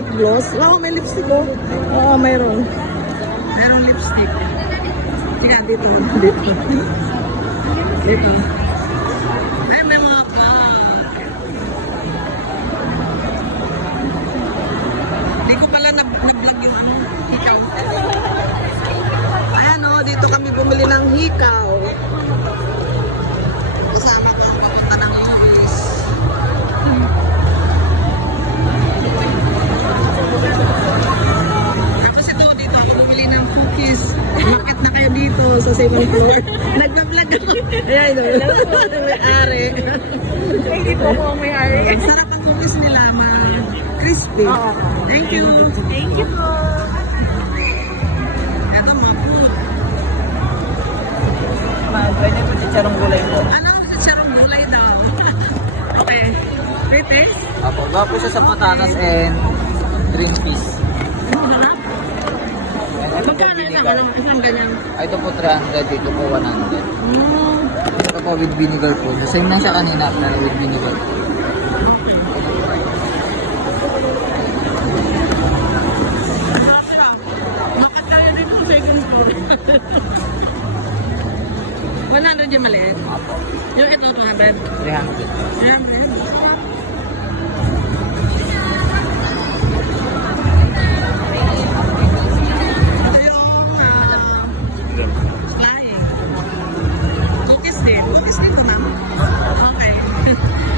lip gloss. Wow, may lipstick oh. Oo, mayroon. Mayroong lipstick. Tika, dito. Dito. Dito. Ay, may mga Hindi ko pala na-vlog yung ano, hikaw. Ayan o, dito kami bumili ng hikaw. Kasama ko, papunta ng office. Tapos ito, dito ako bumili ng cookies. Bakit na kayo dito sa 7th floor? Nagpa-vlog ako. Ayan, may-ari. Hindi po ako may-ari. Ang sarap ang cookies nila, crispy. Thank you. Thank you po. Ito, mga food. Pwede po si Charong Gulay po. Ano ang sitsarong gulay daw? Okay. May taste? Apo, gawa po siya sa patatas and green peas. Masarap. Ito po Magkano vinegar. isang ganyan? Ito po 300, ito po 100. Ito po with vinegar po. Same lang siya kanina, pero with vinegar po. Bakit tayo dito sa second floor? 100 yung maliit? Yung ito, 200? 300. 300? Cookies din ko na. Okay.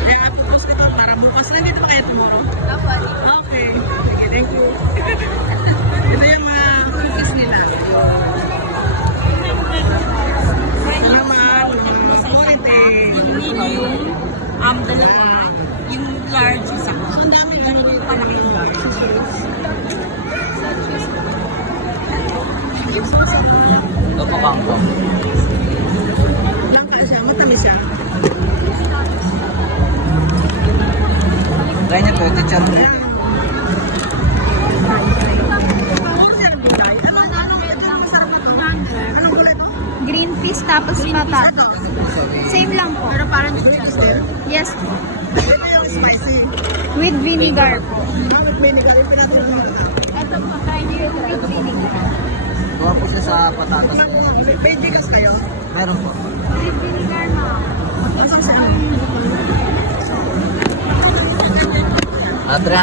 Kaya pupost ko ito para bukas. Nandito pa kayo tomorrow? Okay. Sige, thank you. Ito yung mga cookies nila. Salamat. Sulit eh. Dalawa. Yung large isa. Ang dami ano dito. Malaki yung large. Ito po kangkong. Langka siya. Matamis siya. Try niya po, ito Charong Gulay. Green peas tapos patatas. Same lang po. Pero parang cookies din. Yes. Ito yung spicy. With vinegar po. Bakit vinegar yung pinatulog mo? Ito po, try niyo yung with vinegar. Gawa po siya sa patatas. May bigas kayo? Meron po. With vinegar na. Ang saan? 300.